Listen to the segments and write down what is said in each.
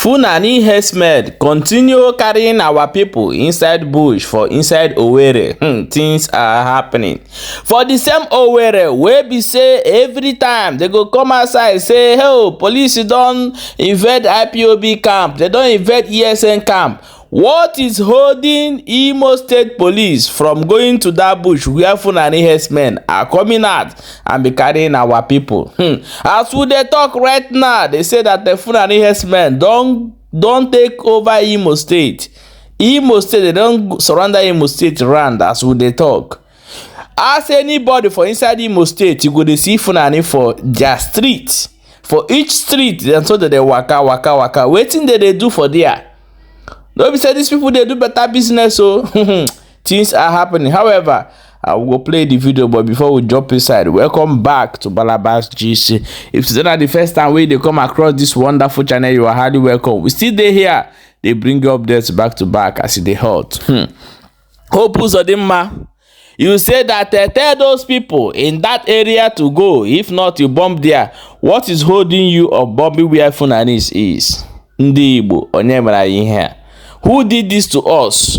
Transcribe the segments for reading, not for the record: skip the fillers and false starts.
Fulani Heřdsmán continue carrying our people inside bush for inside Owerri. Things are happening. For the same Owerri, wey be say every time they go come outside say, hey, police don invade IPOB camp, they don invade ESN camp. What is holding Imo State Police from going to that bush where Fulani Heřdsmán are coming out and be carrying our people? As we dey talk right now, they say that the Fulani Heřdsmán don't take over Imo State. Imo State, they don't surrender Imo State round as we dey talk. As anybody for inside Imo State, you go dey see Fulani for their street. For each street, dem so that they waka. Wetin dey do for there? No be say these people they do better business, so things are happening. However, I will play the video, but before we jump inside, welcome back to Balabas GC. If it's not the first time they come across this wonderful channel, you are highly welcome. We still there here. They bring you updates back to back as they hot. Hope Uzodinma, you say that tell those people in that area to go. If not, you bomb there. What is holding you up bombing where Funanis is? Ndi Igbo, Onyemara here. Who did this to us?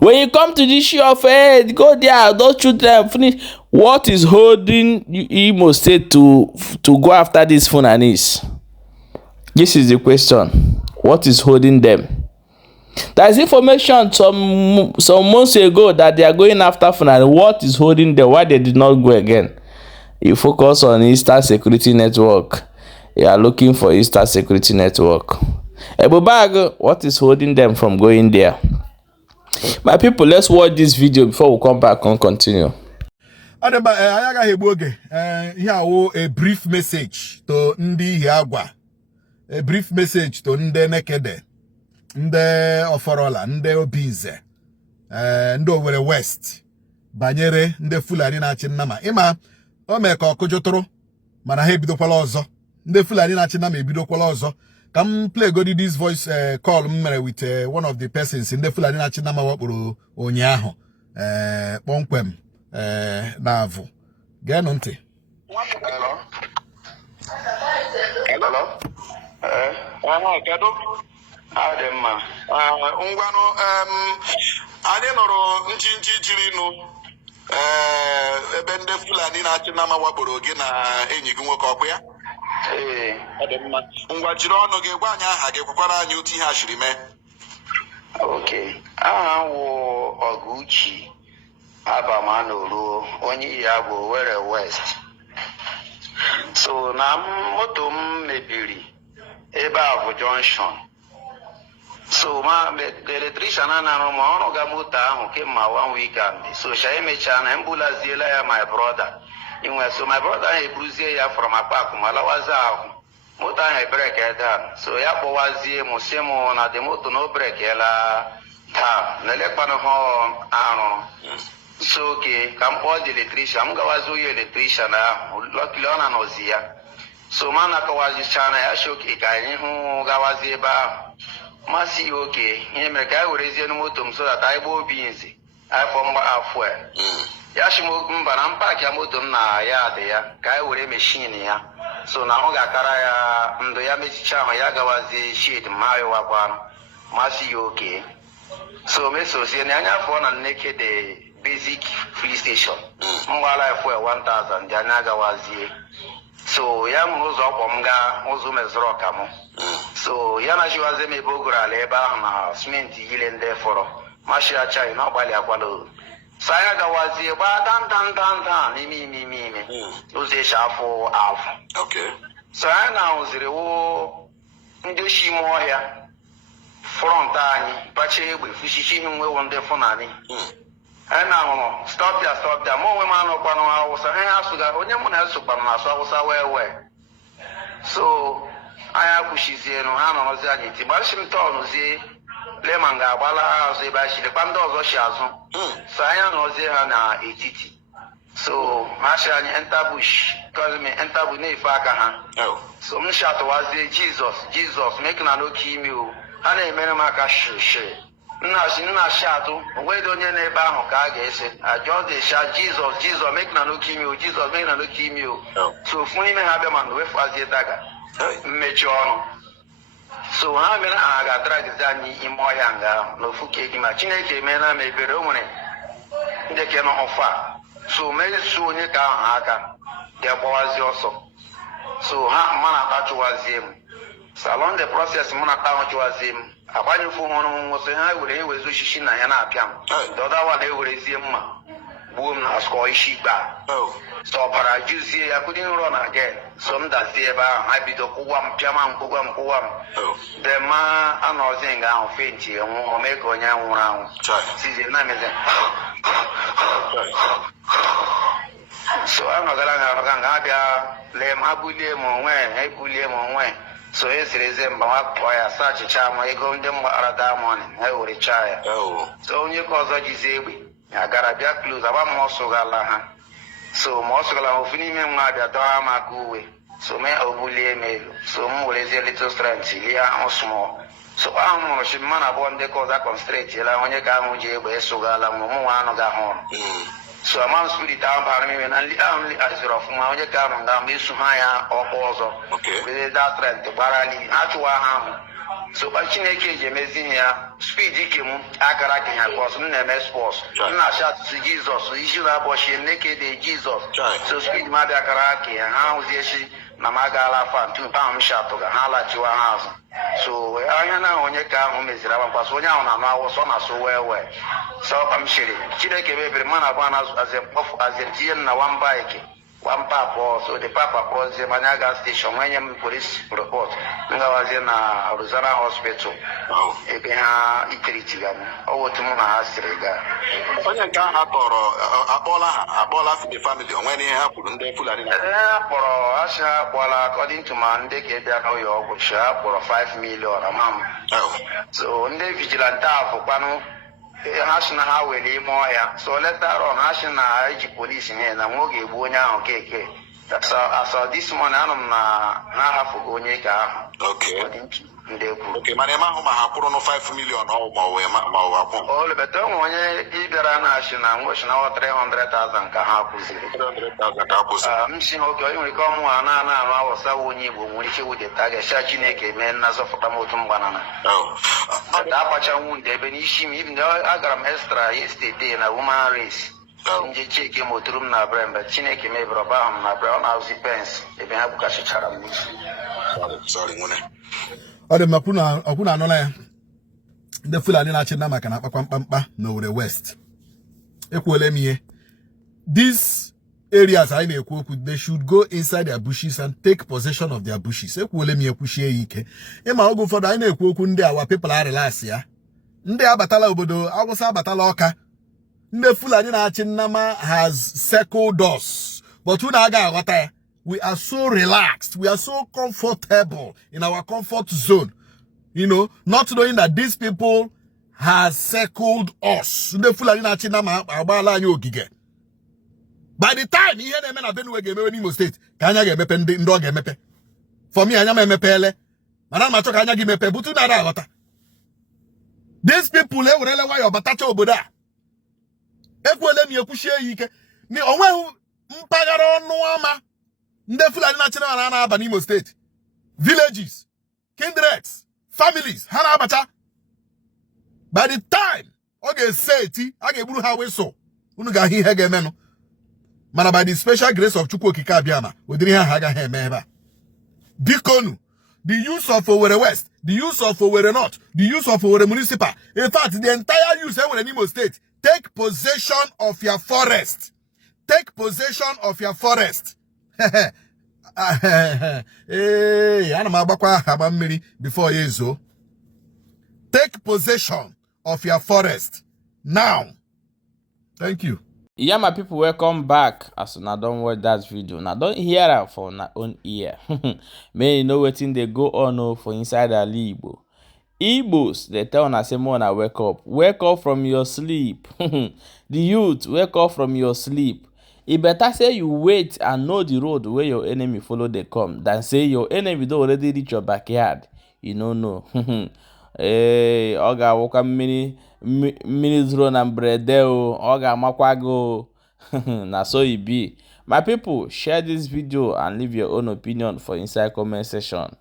When you come to this issue of go there, don't shoot them, finish. What is holding Imo State to go after these Funanis? This is the question. What is holding them? There is information some months ago that they are going after Fulani. What is holding them? Why they did not go again? You focus on Eastern Security Network. You are looking for Eastern Security Network. Ebubag, what is holding them from going there? My people, let's watch this video before we come back and continue. Here a brief message to Ndi Hiagwa. A brief message to Nde Nekede, Nde Oforola, Nde Obize, Nde Owerri West, Banyere, Nde Fulani na-achị Ima, o mee ka ọkụjụtụrụ, mana ha ebidokwala ọzọ. Nde Fulani na-achị nnama ebidokwala ọzọ. Come play go this voice call with one of the persons in the Fulani na-achị nnama wakporo ụnyaahụ. Kpọmkwem na-avụ. Geenụ ntị. Hello. Kedu? Adị mma. Ngwanụ anyị nụrụ nchinchi jiri nụ ebe ndị Fulani na-achị nnama wakporo gị na enyi gị nwoke ọkụ ya? Ngwa jiri ọnụ gị gwa anyị aha gị kwakwara anyị otu ihe ashiri mee. Okay. Aha wụ Oguchi Abamanolu, onye ya bụ Owerri West. So na moto m mebiri ebe ahụ junction. So the electrician na-arụ ma ọrụ ga moto ahụ kemma 1 weekend. So sha emecha na mbulaziela ya my brother. So my brother eburuzie ya from Akpaku malawaza ahụ. Moto ahụ brake down. So ya kpọwazie m sị m na the moto no brake ela down. Na lekwana ho arụrụ. So okay, ka m kpọọ the electrician, m gawazi onye electrician ahụ. Luckily ọ na-anọzi ya. So ma na-akọwazicha na ya shoke ka anyị hụ gawazi ebe ahụ. Masị ya oke, ihe mere ka anyị werezie n'moto m so that anyị gbaa obi nzi. Anyị fọ mgba afọ ya shi mba na mpaki ya moto m na ya dị ya ka anyị were machine ya. So na ọ ga-akara ya ndụ ya mechicha ahụ ya gawazie shit ma ayọwakwanụ. Masị ya oke. So mesozie na anya afọ na nneke the basic free station. Mgbala ya fuel 1000 dị anya gawazie. So ya mụrụ ụzọ ọkwọ m gaa ụzọ mezụrụ ọka m. So ya na chiwazie m ebe o goro ala ebe ahụ na simenti yile ndị fọrọ. Mashi achai na ọgbalị akwalo. So anya gawazie gbaa dan n'ime ụzọ eshi afọ. Okay. So anya na-ahụziri wụ ndị oshi ime ọhịa front anyị pacha egbe fụchichi ihe nwewo ndị Fulani. Anya na-ahụrụ stop there ma onwe m anụkwanụ Hausa ihe asụga onye mụ na-esokwanụ na-asụ Hausa wee. So anya kwuchizienụ ha nọrọzi anyị iti gbachi m tọnụzie Leman ga-agbala azụ ebe a chilekwa ndị ọzọ shi azụ. So anya nọzie ha na etiti. So ha shi anyị enter bush na-efe aka ha. So m shi atụwazie Jesus make na n'oke ime o. Ha na-emere m aka shiri. Nna shi atụ onweghị onye n'ebe ahụ ka a ga-ese ajọ dị sha Jesus make na n'oke ime o. Jesus make na n'oke ime o. So ofu n'ime ha bịa ma na wefazie daga mmechi ọnụ. so ha mere ha ga-adragizi anyị ime ọhịa nga ahụ n'ofu Kidma Chineke emeela m ebere o nwere ndị ke nọ ọfa so mesu onye ka ahụ aka ga-agbawazi ọsọ so ha mana akpachụwazie m salon the process mụ na ahụ chụwazie m agbanyefụ hụrụ m nwụsị ha were ewezi osisi na ya na-apịa m dọdawa na-ewerezie mma gbuo m na skọ isi gba so ọbara juzie ya kụdị nrọ na ge so m dazie ebe ahụ ha bido kwụgwa m pịama m kwụgwa m de ma anọzi nga ahụ fenti nwụọ mee ka onye nwụrụ anwụ sizie na meze so anọgara nga abịa lee m ha bulie m onwe ha ebulie m onwe so esireze mba nwa kpọọ ya sa achịcha m ego ndị mgbaghara damoni ha ewerecha ya so onye ka ọzọ jizi egbe ya gara bịa close agba m ọsụgala ha so ma ọ sụgala ofu n'ime nwa abịa dọwa m aka uwe so mee obulie m elu so m werezie little strength lie ahụ small so ahụ mụrụ chi mma na abụọ ndị ka ọzọ concentrate onye ka ahụ ji egbe esụgala m ụmụ anụ ga hụrụ so ama spirit ahụ bara m ime na nli ahụ nli azụrụ ọfụma onye ka ahụ nga ma esu ha ya ọkpọ ọzọ were that strength gbara li ha chụwa ha ahụ so Chineke ji emezi ya speed ike m agara gị ha kọs m na-eme sports m na-achọ atụtụ Jizọs isi na-abọchie naked Jizọs so speed m abịa kara aka ya ha hụzie chi na m agaala fa ntu ahụ m shatụga ha lachiwa ha azụ so anya na onye ka ahụ meziri agbakwaso onye ahụ na-anụ awụsọ na-asụ wee so m chịrị Chineke mebiri mana abụọ na tinye m na nwamba ike nwamba abụọ so the papa kpọzie manya ga station nwenye m police report ngawazie na Rosanna hospital ebe ha itiritiga m otu mụ na ha siri gaa onye nke ahụ akpọrọ akpọla the family onwe ihe ha kwuru ndị Fulani ha kpọrọ asị ha kpọla according to ma ndị ka bịa n'ụlọ ọgwụ chi ha kpọrọ 5 million amam so ndị vigilante ahụ kwanụ ha sị na ha were ime ọhịa so later on ha sị na ha eji polisi nye na nwa oge egbu onye ahụ keke asa this morning anụ m na ha hafụgo onye ka ahụ Okay, mana ema ahụ ma ha kwụrụ 5 million ma ọ akwụ olebeta onwe onye ịbịara na-achị na ngwochi na 300,000 ka ha kwụziri 300,000 ka ha kwụziri m si oke onye nwere ike ọmụ ha na-arụ awọsawa onye Igbo nwere ike wudeta ga-echa Chineke mee nna zọpụta m otu mgbanana akpachanwu ndị ebe n'isi m ibi agara m extra yesterday na woman race nje cheke motoro m na bre mgbe Chineke mebiri ọba ahụ m na bre ọ na-azụ pens ebe ha bukachịchara m n'isi sorry nwune ọ dị mma ọkwụna anụla ya ndị Fulani na-achị nna maka na akpakwa mkpamkpa na Owerri West ekwuole m ihe these areas anyị na-ekwu okwu they should go inside their bushes and take possession of their bushes ekwuole m ihe kwuchie ya ike ịma oge ụfọdụ anyị na-ekwu okwu ndị awa people are relax ya ndị abatala obodo Awụsa abatala Ọka ndị Fulani na-achị nnama has circled us but unu aga aghọta ya. We are so relaxed. We are so comfortable in our comfort zone. You know, not knowing that these people has circled us. By the time you hear them in Benue game Imo State, Kanya game ndo game. For me, Anya mepele. Manama choka Anya give mepe. Butu nada wata. These people they will why your batacho oboda. Ekwele mi ekushie yike. Ni onwe mpagara ọnụ ndị Fulani na-achị na aba n'Imo State villages kindreds families ha na-abacha by the time ọ ga-ese eti a ga-egburu ha wesọ unu ga-ahụ ihe ga-emenụ mana by the special grace of Chukwu Okike Abịama ụdịrị ha agaghị eme ebe a bikonu the use of Owerri West the use of Owerri North the use of Owerri Municipal in fact the entire use enwere n'Imo State take possession of your forest Hey, ana m agbakwa haba mmiri before ya ezo. Take possession of your forest now. Thank you. Yeah, my people, welcome back. As una don't watch that video, now don't hear am for una own ear. May you know wetin dey go on for inside Ali Igbo. Igbos, they tell una say more na wake up from your sleep. The youth, wake up from your sleep. E better say you wait and know the road where your enemy follow they come than say your enemy don't already reach your backyard. You know. Hey, oga woka mini drone and bredeo, oga makwago. Na so it be. My people, share this video and leave your own opinion for inside comment section.